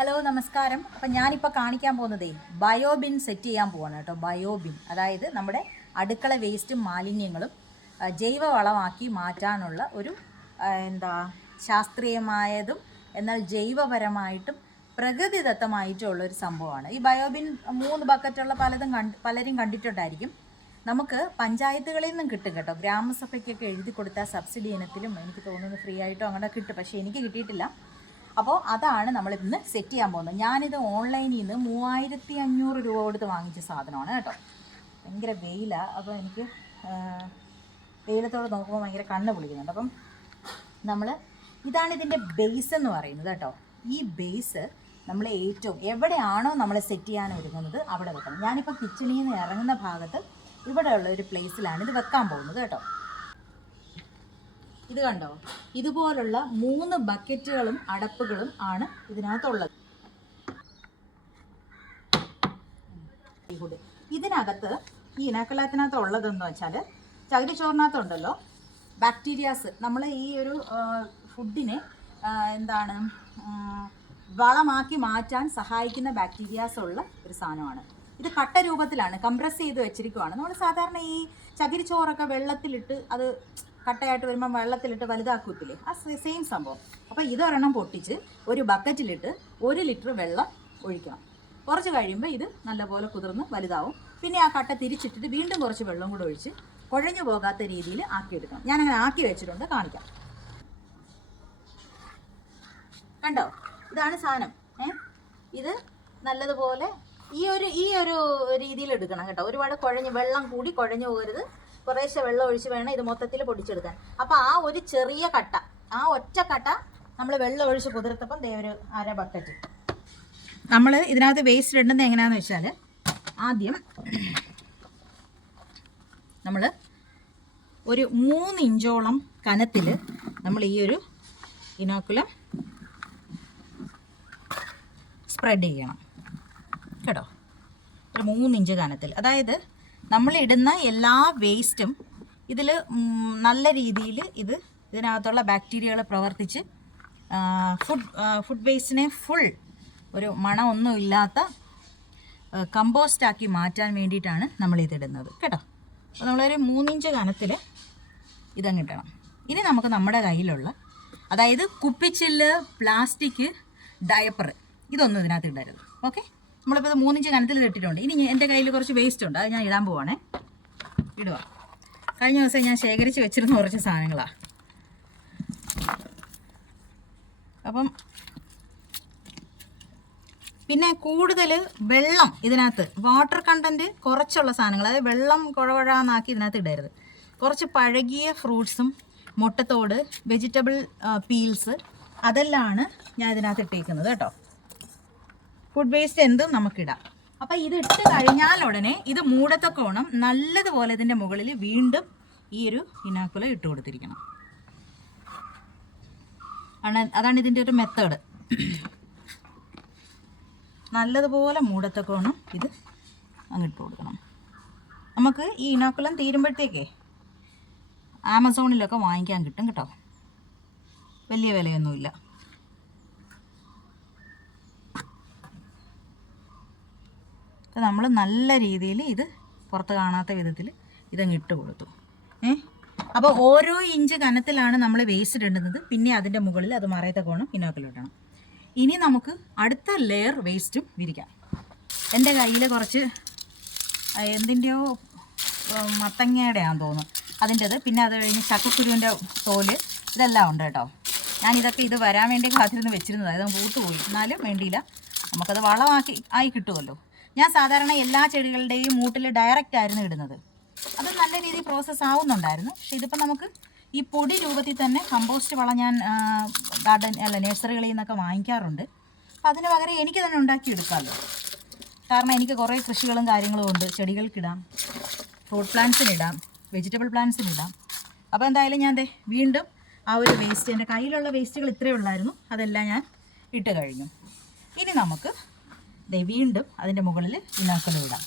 Hello നമസ്കാരം. അപ്പം ഞാനിപ്പോൾ കാണിക്കാൻ പോകുന്നതേ ബയോബിൻ സെറ്റ് ചെയ്യാൻ പോവാണ് കേട്ടോ. ബയോബിൻ അതായത് നമ്മുടെ അടുക്കള വേസ്റ്റും മാലിന്യങ്ങളും ജൈവവളമാക്കി മാറ്റാനുള്ള ഒരു ശാസ്ത്രീയമായതും എന്നാൽ ജൈവപരമായിട്ടും പ്രകൃതിദത്തമായിട്ടുള്ളൊരു സംഭവമാണ് ഈ ബയോബിൻ. 3 ബക്കറ്റുള്ള പലരും കണ്ടിട്ടുണ്ടായിരിക്കും. നമുക്ക് പഞ്ചായത്തുകളിൽ നിന്നും കിട്ടും കേട്ടോ. ഗ്രാമസഭയ്ക്കൊക്കെ എഴുതി കൊടുത്താൽ സബ്സിഡി ഇനത്തിലും എനിക്ക് തോന്നുന്നു ഫ്രീ ആയിട്ടോ അങ്ങനെ കിട്ടും. പക്ഷേ എനിക്ക് കിട്ടിയിട്ടില്ല. അപ്പോൾ അതാണ് നമ്മൾ ഇന്ന് സെറ്റ് ചെയ്യാൻ പോകുന്നത്. ഞാനിത് ഓൺലൈനിൽ നിന്ന് 3500 രൂപ കൊടുത്ത് വാങ്ങിച്ച സാധനമാണ് കേട്ടോ. ഭയങ്കര വെയിലാണ്. അപ്പോൾ എനിക്ക് വെയിലത്തോടെ നോക്കുമ്പോൾ ഭയങ്കര കണ്ണ് പൊളിക്കുന്നുണ്ട്. അപ്പം ഇതാണ് ഇതിൻ്റെ ബേസ് എന്ന് പറയുന്നത് കേട്ടോ. ഈ ബേസ് നമ്മൾ എവിടെയാണോ നമ്മൾ സെറ്റ് ചെയ്യാൻ ഒരുങ്ങുന്നത് അവിടെ വെക്കണം. ഞാനിപ്പോൾ കിച്ചണിൽ നിന്ന് ഇറങ്ങുന്ന ഭാഗത്ത് ഇവിടെയുള്ള ഒരു പ്ലേസിലാണ് ഇത് വെക്കാൻ പോകുന്നത് കേട്ടോ. ഇത് കണ്ടോ, ഇതുപോലുള്ള 3 ബക്കറ്റുകളും അടപ്പുകളും ആണ് ഇതിനകത്തുള്ളത്. ഇതിനകത്ത് ഈ ഇനക്കലത്തിനകത്ത് ഉള്ളതെന്ന് വെച്ചാൽ ചകിരിച്ചോറിനകത്തുണ്ടല്ലോ ബാക്ടീരിയാസ്. നമ്മൾ ഈ ഒരു ഫുഡിനെ വളമാക്കി മാറ്റാൻ സഹായിക്കുന്ന ബാക്ടീരിയാസ് ഉള്ള ഒരു സാധനമാണ്. ഇത് കട്ട രൂപത്തിലാണ് കംപ്രസ് ചെയ്ത് വെച്ചിരിക്കുവാണ്. നമ്മൾ സാധാരണ ഈ ചകിരിച്ചോറൊക്കെ വെള്ളത്തിലിട്ട് അത് കട്ടയായിട്ട് വരുമ്പോൾ വെള്ളത്തിലിട്ട് വലുതാക്കത്തില്ലേ, ആ സെയിം സംഭവം. അപ്പോൾ ഇതൊരെണ്ണം പൊട്ടിച്ച് ഒരു ബക്കറ്റിലിട്ട് 1 ലിറ്റർ വെള്ളം ഒഴിക്കണം. കുറച്ച് കഴിയുമ്പോൾ ഇത് നല്ലപോലെ കുതിർന്ന് വലുതാവും. പിന്നെ ആ കട്ട തിരിച്ചിട്ടിട്ട് വീണ്ടും കുറച്ച് വെള്ളം കൂടെ ഒഴിച്ച് കുഴഞ്ഞു പോകാത്ത രീതിയിൽ ആക്കിയെടുക്കണം. ഞാനങ്ങനെ ആക്കി വെച്ചിട്ടുണ്ട്, കാണിക്കാം. കണ്ടോ, ഇതാണ് സാധനം. ഇത് നല്ലതുപോലെ ഈ ഒരു രീതിയിൽ എടുക്കണം കേട്ടോ. ഒരുപാട് വെള്ളം കൂടി കുഴഞ്ഞു പോകരുത്. കുറേശ്ശെ വെള്ളം ഒഴിച്ച് വേണം ഇത് മൊത്തത്തിൽ പൊടിച്ചെടുക്കാൻ. അപ്പോൾ ആ ഒരു ചെറിയ കട്ട, ആ ഒറ്റ കട്ട നമ്മൾ വെള്ളം ഒഴിച്ച് കുതിർത്തപ്പം ഒരു 1/2 ബക്കറ്റ്. നമ്മൾ ഇതിനകത്ത് വേസ്റ്റ് ഇടുന്നത് എങ്ങനെയാണെന്ന് വെച്ചാൽ, ആദ്യം നമ്മൾ ഒരു 3 ഇഞ്ചോളം കനത്തിൽ നമ്മൾ ഈ ഒരു ഇനോക്കുലം സ്പ്രെഡ് ചെയ്യണം കേട്ടോ. ഒരു 3 ഇഞ്ച് കനത്തിൽ. അതായത് നമ്മളിടുന്ന എല്ലാ വേസ്റ്റും ഇതിൽ നല്ല രീതിയിൽ ഇതിനകത്തുള്ള ബാക്ടീരിയകൾ പ്രവർത്തിച്ച് ഫുഡ് വേസ്റ്റിനെ ഫുൾ ഒരു മണമൊന്നുമില്ലാത്ത കമ്പോസ്റ്റാക്കി മാറ്റാൻ വേണ്ടിയിട്ടാണ് നമ്മളിതിടുന്നത് കേട്ടോ. അപ്പോൾ നമ്മളൊരു 3 ഇഞ്ച് കനത്തിൽ ഇതങ്ങിട്ടണം. ഇനി നമുക്ക് നമ്മുടെ കയ്യിലുള്ള, അതായത് കുപ്പിച്ചില്ല്, പ്ലാസ്റ്റിക്, ഡയപ്പർ, ഇതൊന്നും ഇതിനകത്ത് ഇടരുത്. ഓക്കെ, നമ്മളിപ്പോൾ ഇത് 3 ഇഞ്ച് കനത്തിൽ ഇട്ടിട്ടുണ്ട്. ഇനി എൻ്റെ കയ്യിൽ കുറച്ച് വേസ്റ്റ് ഉണ്ട്, അത് ഞാൻ ഇടാൻ പോവാണേ. ഇടുക. കഴിഞ്ഞ ദിവസം ഞാൻ ശേഖരിച്ച് വെച്ചിരുന്ന കുറച്ച് സാധനങ്ങളാണ്. അപ്പം പിന്നെ കൂടുതൽ വെള്ളം ഇതിനകത്ത്, വാട്ടർ കണ്ടൻറ്റ് കുറച്ചുള്ള സാധനങ്ങൾ, അതായത് വെള്ളം കുഴവഴാന്നാക്കി ഇതിനകത്ത് ഇടരുത്. കുറച്ച് പഴകിയ ഫ്രൂട്ട്സും മുട്ടത്തോട്, വെജിറ്റബിൾ പീൽസ്, അതെല്ലാമാണ് ഞാൻ ഇതിനകത്ത് ഇട്ടേക്കുന്നത് കേട്ടോ. ഫുഡ് വേസ്റ്റ് എന്തും നമുക്കിടാം. അപ്പോൾ ഇത് ഇട്ട് കഴിഞ്ഞാൽ ഉടനെ ഇത് മൂടത്തൊക്കോണം നല്ലതുപോലെ ഇതിൻ്റെ മുകളിൽ വീണ്ടും ഈ ഒരു ഇനാക്കുല ഇട്ട് കൊടുത്തിരിക്കണം. അതാണ് ഇതിൻ്റെ ഒരു മെത്തേഡ്. നല്ലതുപോലെ മൂടത്തൊക്കോണം ഇത് അങ്ങിട്ട് കൊടുക്കണം. നമുക്ക് ഈ ഇനാക്കുലം തീരുമ്പോഴത്തേക്കേ ആമസോണിലൊക്കെ വാങ്ങിക്കാൻ കിട്ടും കേട്ടോ. വലിയ വിലയൊന്നുമില്ല. നമ്മൾ നല്ല രീതിയിൽ ഇത് പുറത്ത് കാണാത്ത വിധത്തിൽ ഇതങ്ങ് ഇട്ട് കൊടുത്തു. അപ്പോൾ ഓരോ ഇഞ്ച് കനത്തിലാണ് നമ്മൾ വേസ്റ്റ് ഇടുന്നത്. പിന്നെ അതിൻ്റെ മുകളിൽ അത് മറയത്തെ കോണം ഇനോക്കിലിടണം. ഇനി നമുക്ക് അടുത്ത ലെയർ വേസ്റ്റും വിരിക്കാം. എൻ്റെ കയ്യിൽ കുറച്ച് എന്തിൻ്റെയോ മത്തങ്ങയുടെയാണെന്ന് തോന്നുന്നു അതിൻ്റെത്. പിന്നെ അത് കഴിഞ്ഞ് ചക്കക്കുരുവിൻ്റെ തോല്, ഇതെല്ലാം ഉണ്ട് കേട്ടോ. ഞാനിതൊക്കെ ഇത് വരാൻ വേണ്ടി കാത്തിരുന്ന് വെച്ചിരുന്നത്, അത് പൂത്തുപോയി. എന്നാലും വേണ്ടിയില്ല, നമുക്കത് ആയി കിട്ടുമല്ലോ. ഞാൻ സാധാരണ എല്ലാ ചെടികളുടെയും മൂട്ടിൽ ഡയറക്റ്റ് ആയിരുന്നു ഇടുന്നത്. അത് നല്ല രീതിയിൽ പ്രോസസ്സ് ആവുന്നുണ്ടായിരുന്നു. പക്ഷേ ഇതിപ്പോൾ നമുക്ക് ഈ പൊടി രൂപത്തിൽ തന്നെ കമ്പോസ്റ്റ് വളം ഞാൻ നഴ്സറികളിൽ നിന്നൊക്കെ വാങ്ങിക്കാറുണ്ട്. അപ്പോൾ അതിന് പകരം എനിക്ക് തന്നെ ഉണ്ടാക്കിയെടുക്കാമല്ലോ. കാരണം എനിക്ക് കുറേ കൃഷികളും കാര്യങ്ങളും ഉണ്ട്. ചെടികൾക്കിടാം, ഫ്രൂട്ട് പ്ലാന്റ്സിനിടാം, വെജിറ്റബിൾ പ്ലാന്റ്സിനിടാം. അപ്പോൾ എന്തായാലും ഞാൻ വീണ്ടും ആ ഒരു വേസ്റ്റ്, എൻ്റെ കയ്യിലുള്ള വേസ്റ്റുകൾ ഇത്രയേ ഉള്ളായിരുന്നു, അതെല്ലാം ഞാൻ ഇട്ട് കഴിഞ്ഞു. ഇനി നമുക്ക് വീണ്ടും അതിൻ്റെ മുകളിൽ ഇനാക്കുല ഇടാം.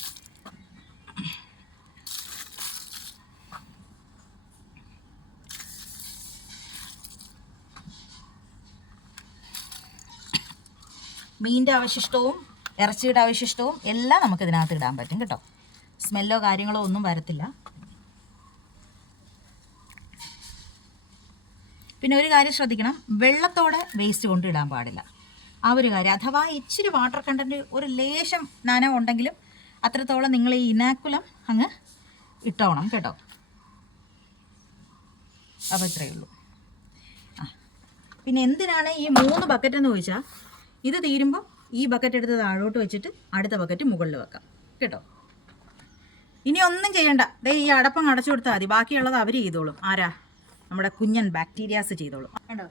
മീനിൻ്റെ അവശിഷ്ടവും ഇറച്ചിയുടെ അവശിഷ്ടവും എല്ലാം നമുക്ക് ഇതിനകത്ത് ഇടാൻ പറ്റും കേട്ടോ. സ്മെല്ലോ കാര്യങ്ങളോ ഒന്നും വരത്തില്ല. പിന്നെ ഒരു കാര്യം ശ്രദ്ധിക്കണം, വെള്ളത്തോടെ വേസ്റ്റ് കൊണ്ട് ഇടാൻ പാടില്ല. ആ ഒരു കാര്യം, അഥവാ ഇച്ചിരി വാട്ടർ കണ്ടൻറ്റ് ഒരു ലേശം നനവ് ഉണ്ടെങ്കിലും അത്രത്തോളം നിങ്ങൾ ഈ ഇനാക്കുലം അങ്ങ് ഇട്ടോണം കേട്ടോ. അപ്പോൾ ഇത്രയേ ഉള്ളൂ. പിന്നെ എന്തിനാണ് ഈ 3 ബക്കറ്റ് എന്ന് ചോദിച്ചാൽ, ഇത് തീരുമ്പോൾ ഈ ബക്കറ്റ് എടുത്ത് താഴോട്ട് വെച്ചിട്ട് അടുത്ത ബക്കറ്റ് മുകളിൽ വെക്കാം കേട്ടോ. ഇനി ഒന്നും ചെയ്യണ്ട, ദേ ഈ അടപ്പം അടച്ചു കൊടുത്താൽ മതി, ബാക്കിയുള്ളത് അവർ ചെയ്തോളും. ആരാ? നമ്മുടെ കുഞ്ഞൻ ബാക്ടീരിയാസ് ചെയ്തോളും കേട്ടോ.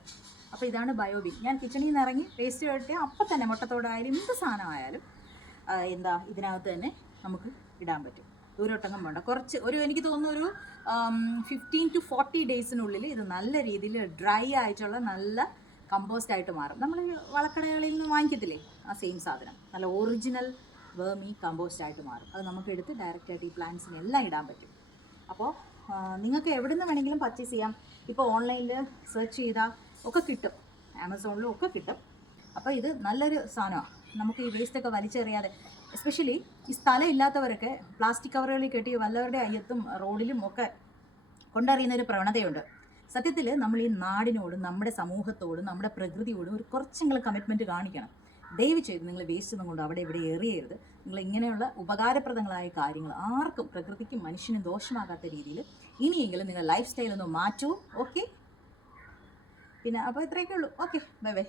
അപ്പോൾ ഇതാണ് ബയോബിൻ. ഞാൻ കിച്ചണിൽ നിന്ന് ഇറങ്ങി വേസ്റ്റ് കിട്ടിയ അപ്പം തന്നെ മുട്ടത്തോടായാലും എന്ത് സാധനമായാലും ഇതിനകത്ത് തന്നെ നമുക്ക് ഇടാൻ പറ്റും. ദൂരോട്ടങ്ങും വേണ്ട. കുറച്ച് എനിക്ക് തോന്നുന്നു ഒരു 15 to 40 ഡേയ്സിനുള്ളിൽ ഇത് നല്ല രീതിയിൽ ഡ്രൈ ആയിട്ടുള്ള നല്ല കമ്പോസ്റ്റ് ആയിട്ട് മാറും. നമ്മൾ വളക്കടകളിൽ നിന്ന് വാങ്ങിക്കത്തില്ലേ, ആ സെയിം സാധനം നല്ല ഒറിജിനൽ വേർമി കമ്പോസ്റ്റ് ആയിട്ട് മാറും. അത് നമുക്ക് എടുത്ത് ഡയറക്റ്റായിട്ട് ഈ പ്ലാന്റ്സിനെല്ലാം ഇടാൻ പറ്റും. അപ്പോൾ നിങ്ങൾക്ക് എവിടെ നിന്ന് വേണമെങ്കിലും പർച്ചേസ് ചെയ്യാം. ഇപ്പോൾ ഓൺലൈനിൽ സെർച്ച് ചെയ്താൽ ഒക്കെ കിട്ടും, ആമസോണിലും ഒക്കെ കിട്ടും. അപ്പോൾ ഇത് നല്ലൊരു സാധനമാണ്. നമുക്ക് ഈ വേസ്റ്റൊക്കെ വലിച്ചെറിയാതെ, എസ്പെഷ്യലി ഈ സ്ഥലം ഇല്ലാത്തവരൊക്കെ പ്ലാസ്റ്റിക് കവറുകളിൽ കെട്ടി വല്ലവരുടെ അയ്യത്തും റോഡിലും ഒക്കെ കൊണ്ടറിയുന്നൊരു പ്രവണതയുണ്ട്. സത്യത്തിൽ നമ്മൾ ഈ നാടിനോടും നമ്മുടെ സമൂഹത്തോടും നമ്മുടെ പ്രകൃതിയോടും ഒരു കുറച്ചെങ്കിലും കമ്മിറ്റ്മെൻറ്റ് കാണിക്കണം. ദയവ് ചെയ്ത് നിങ്ങൾ വേസ്റ്റ് ഒന്നും കൊണ്ട് അവിടെ ഇവിടെ എറിയരുത്. നിങ്ങൾ ഇങ്ങനെയുള്ള ഉപകാരപ്രദങ്ങളായ കാര്യങ്ങൾ ആർക്കും, പ്രകൃതിക്കും മനുഷ്യനും ദോഷമാകാത്ത രീതിയിൽ ഇനിയെങ്കിലും നിങ്ങൾ ലൈഫ് സ്റ്റൈലൊന്ന് മാറ്റൂ. ഓക്കെ, പിന്നെ അപ്പോൾ ഇത്രയൊക്കെ ഉള്ളൂ. Okay, bye bye.